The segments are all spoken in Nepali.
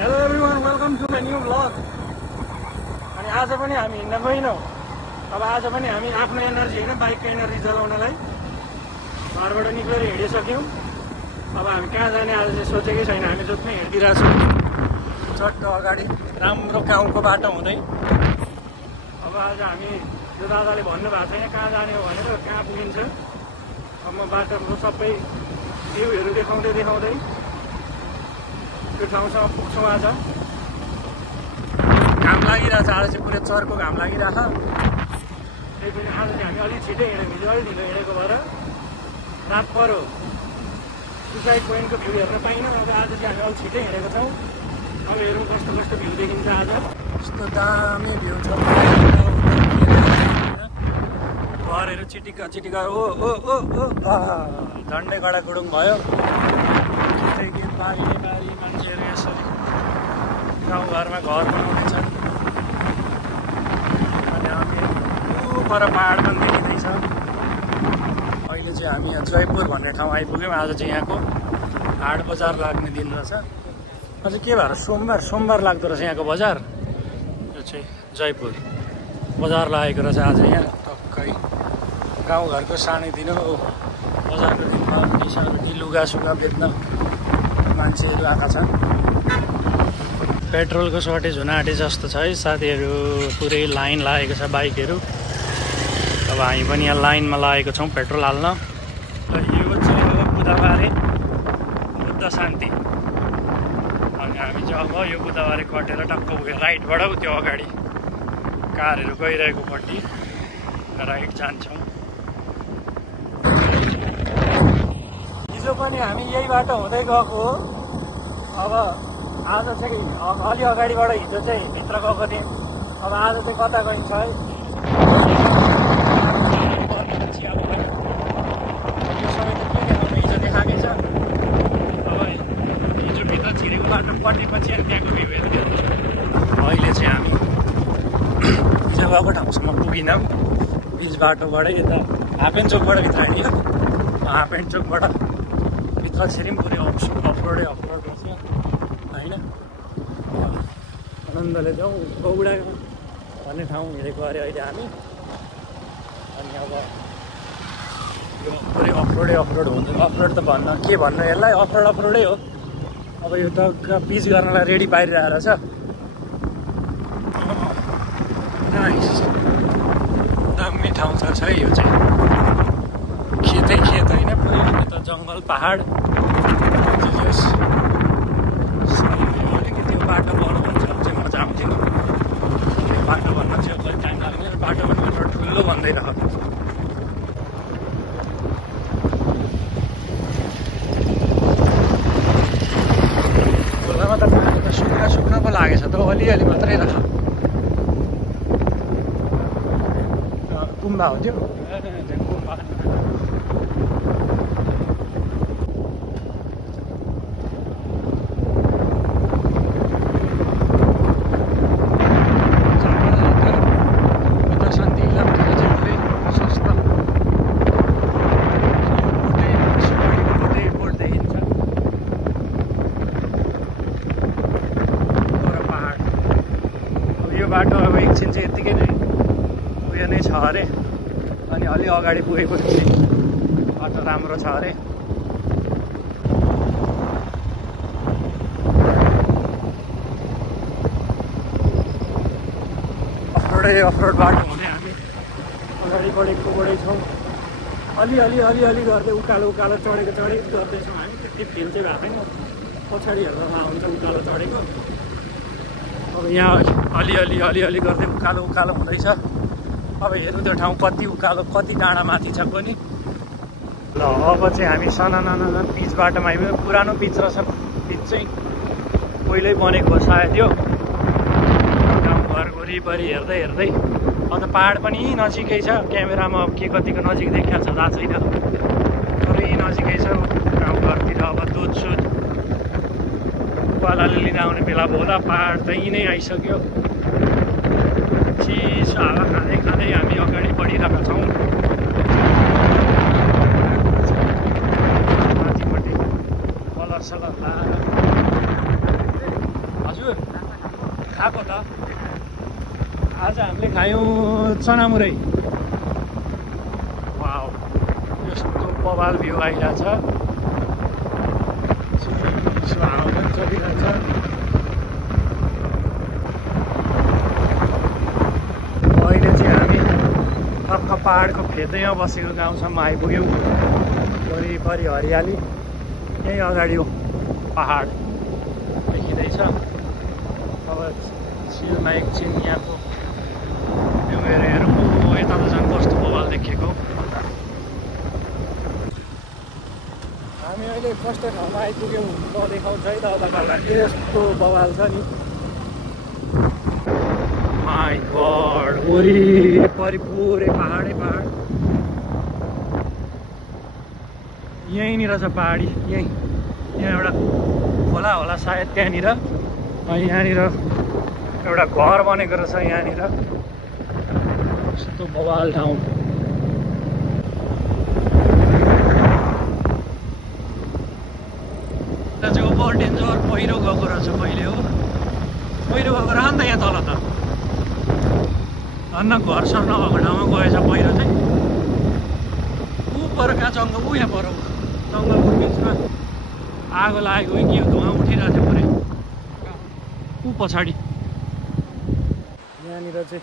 Hello everyone, welcome to my new blog. अनि आज पनि हामी हिँड्न गएनौँ। अब आज पनि हामी आफ्नो एनर्जी होइन, बाइकको एनर्जी जलाउनलाई घरबाट निक्लेर हिँडिसक्यौँ। अब हामी कहाँ जाने आज चाहिँ सोचेकै छैन। हामी जोत्नै हिँडिरहेछौँ चट्ट अगाडि राम्रो गाउँको बाटो हुँदै। अब आज हामी यो दादाले भन्नुभएको छैन कहाँ जाने हो भनेर, कहाँ पुगिन्छ। अब म बाटोको सबै भ्यूहरू देखाउँदै त्यो ठाउँसम्म पुग्छौँ। आज घाम लागिरहेछ, आज चाहिँ पुरै चर्को घाम लागिरहेछ। त्यही पनि आज चाहिँ हामी अलिक छिटै हिँडेको, हिजो अलिक ढिलो हिँडेको भएर रात पऱ्यो। सुसाइड पोइन्टको भ्यू हेर्न पाइनँ। अब आज चाहिँ हामी अलिक छिटै हिँडेको छौँ। अब हेरौँ कस्तो कस्तो भ्यू देखिन्छ आज। यस्तो दामी भ्यू छ, घरहरू चिटिक्का चिटिक्का। ओ ओ ओ ओ झन्डै गडा गुडुङ भयो। गीत बारी मान्छेहरू यसरी गाउँघरमा घर बनाउँदैछन्। अनि हामी पर पहाड पनि देखिँदैछ। अहिले चाहिँ हामी यहाँ जयपुर भन्ने ठाउँ आइपुग्यौँ। आज चाहिँ यहाँको हाट बजार लाग्ने दिन रहेछ। अझै के भएर सोमबार लाग्दो रहेछ यहाँको बजार। यो चाहिँ जयपुर बजार लागेको रहेछ आज यहाँ। टक्कै गाउँघरको सानैदिनो बजारको दिनमा पैसाहरू लुगासुगा बेच्न मान्छेहरू आएका छन्। पेट्रोलको सर्टेज हुन आँटे जस्तो छ है। साथीहरू पुरै लाइन लागेको छ बाइकहरू। अब हामी पनि यहाँ लाइनमा लागेको छौँ पेट्रोल हाल्न। र यो चाहिँ हो बुधबारे बुद्ध शान्ति। अनि हामी चाहिँ अब यो बुधबारे कटेर टक्क उयो राइटबाट त्यो अगाडि कारहरू गइरहेकोपट्टि राइट जान्छौँ। हिजो पनि हामी यही बाटो हुँदै गएको हो। अब आज चाहिँ अलि अगाडिबाट हिजो चाहिँ भित्र गएको थियौँ। अब आज चाहिँ कता गइन्छ है। यो समय त के देखाउनु, हिजो देखाएकै छ। अब हिजो भित्र छिरेको बाटो पट्टिपछि अनि त्यहाँको भ्यू हेर्ने। अहिले चाहिँ हामी हिजो गएको ठाउँसम्म पुगिनौँ। बिच बाटोबाटै यता हाफेन चोकबाट भित्र हिँड्यो। हाफेन चोकबाट भित्र छिर्यौँ। पुरै अफरोडै अफरोड रहेछ होइन। आनन्दले जाउँ गौडा भन्ने ठाउँ हिँडेको अरे अहिले हामी। अनि अब यो पुरै अफरोड हुन्छ। अफरोड त के भन्नु यसलाई, अफरोडै हो। अब यो त पिच गर्नलाई रेडी पारिरहेको रहेछ। दामी ठाउँ छ है यो चाहिँ। खेतै खेत होइन, पुरै त जङ्गल पहाड। अलिकति यो बाटो बनाउनु छ चाहिँ मजा आउँथ्यो। बाटो भन्न चाहिँ कति टाइम लाग्ने, बाटो पनि ठुलो भन्दै रह। खोलामा त पानी त सुक्न पो लागेछ त, अलिअलि मात्रै रह। गुम्बा हो त्यो गुम्बा। बाटो अब एकछिन चाहिँ यत्तिकै नै उयो नै छ अरे। अनि अलि अगाडि पुगेपछि चाहिँ बाटो राम्रो छ अरे। अफरोड बाटो हुँदै हामी अगाडि बढेको छौँ। अलि गर्दै उकालो चढेको गर्दैछौँ हामी। त्यति फिल चाहिँ भएको छैन, पछाडि हेर्दा हुन्छ उकालो चढेको। अब यहाँ अलि गर्दै उकालो हुँदैछ। अब हेर्नु त्यो ठाउँ कति उकालो, कति डाँडा माथि छ पनि। ल अब चाहिँ हामी साना पिच बाटोमा आइपुग्यो। पुरानो पिच रहेछ। पिच चाहिँ पहिल्यै बनेको सायद यो। गाउँघर वरिपरि हेर्दै अन्त पहाड पनि नजिकै छ। क्यामेरामा अब के कतिको नजिक देखिएको छ थाहा छैन, सबै नजिकै छ गाउँघरतिर। अब दुधसुध वालाले लिन आउने बेला होला। पहाड त यहीँ नै आइसक्यो। चिसो हावा खाँदै हामी अगाडि बढिरहेका छौँ। माथिपट्टि कलर सलर लाएर खाएको त आज हामीले खायौँ चनामुरै वाउ यस्तो बवाल भ्यू आइरहेछ हावा पनि चलिरहेछ अहिले चाहिँ हामी टक्क पहाडको फेदैमा बसेको गाउँसम्म आइपुग्यौँ वरिपरि हरियाली यहीँ अगाडि हो पहाड देखिँदैछ अब चिलमा एकछिन यहाँको भ्यू हेरौँ यता त झन् कस्तो बवाल देखेको हामी अहिले कस्तो ठाउँमा आइपुग्यौँ ल देखाउँछ है त तपाईँहरूलाई यस्तो बवाल छ नि माई गड वरिपरि पुरै पहाडै पहाड यहीँनिर छ पहाडी यहाँ एउटा खोला होला सायद त्यहाँनिर यहाँनिर एउटा घर बनेको रहेछ यहाँनिर कस्तो बवाल ठाउँ चाहिँ ओभर डेन्जर पहिरो गएको रहेछ पहिले हो पहिरो गएको रह नि त यहाँ तल त धन्न घर सर नभएको ठाउँमा गएछ पहिरो चाहिँ ऊ पर कहाँ जङ्गल ऊ यहाँ पर जङ्गलको बिचमा आगो लागेको कि के हो धुवा उठिरहेको थियो पुरै ऊ पछाडि यहाँनिर चाहिँ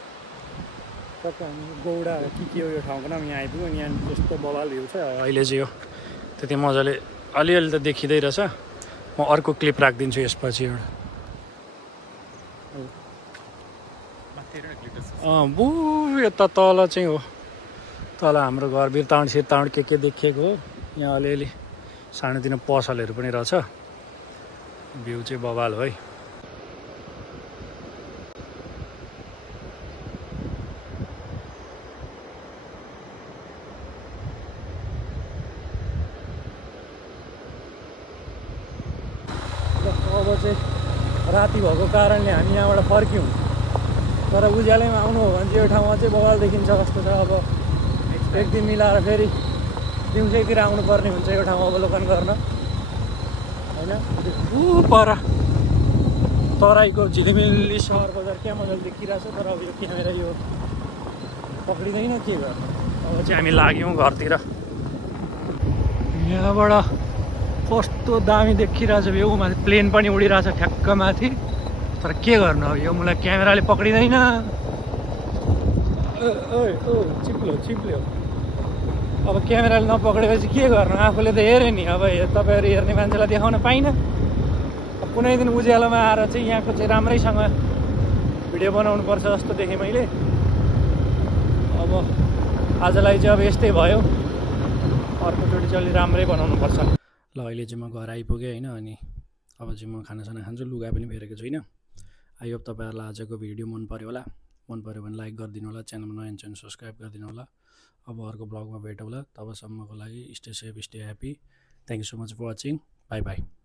टक्क हामी गौडा के हो यो ठाउँको नाम यहाँ आइपुग्यो अनि यहाँ जस्तो बवाल भ्यू छ अहिले चाहिँ यो त्यति मजाले अलिअलि त देखिँदै रहेछ म अर्को क्लिप राखिदिन्छु यसपछि एउटा बु यता तल चाहिँ हो तल हाम्रो घर बिरताउड सिरताउड के देखिएको हो यहाँ अलिअलि सानोतिनो पसलहरू पनि रहेछ भ्यू चाहिँ बवाल हो है अब चाहिँ राति भएको कारणले हामी यहाँबाट फर्क्यौँ तर उज्यालैमा आउनु हो भने चाहिँ यो ठाउँमा चाहिँ बवाल देखिन्छ कस्तो छ अब एक दिन मिलाएर फेरि दिउँसैतिर आउनुपर्ने हुन्छ यो ठाउँ अवलोकन गर्न होइन ऊ पर तराईको झिलिमिली सहर बजार क्या मजाले देखिरहेछ तर अब यो क्यामेरा यो पक्रिँदैन के गर्नु अब चाहिँ हामी लाग्यौँ घरतिर यहाँबाट कस्तो दामी देखिरहेछ भ्यू माथि प्लेन पनि उडिरहेछ ठ्याक्क माथि तर के गर्नु अब यो मलाई क्यामेराले पक्रिँदैन चिप्ल्यो अब क्यामेराले नपक्रेपछि के गर्नु आफूले त हेरेँ नि अब तपाईँहरू हेर्ने मान्छेलाई देखाउन पाइनँ कुनै दिन उज्यालोमा आएर चाहिँ यहाँको चाहिँ राम्रैसँग भिडियो बनाउनु पर्छ जस्तो देखेँ मैले अब आजलाई चाहिँ अब यस्तै भयो अर्कोचोटि चाहिँ अलि राम्रै बनाउनु पर्छ ल अहिले चाहिँ म घर आइपुगेँ होइन अनि अब चाहिँ म खानासाना खान्छु लुगा पनि फेरेको छुइनँ आई होप तपाईँहरूलाई आजको भिडियो मन पऱ्यो होला मन पऱ्यो भने लाइक गरिदिनु होला च्यानलमा नयाँ च्यानल सब्सक्राइब गरिदिनु होला अब अर्को ब्लगमा भेटौँला तबसम्मको लागि stay safe stay happy thank you so much for watching bye by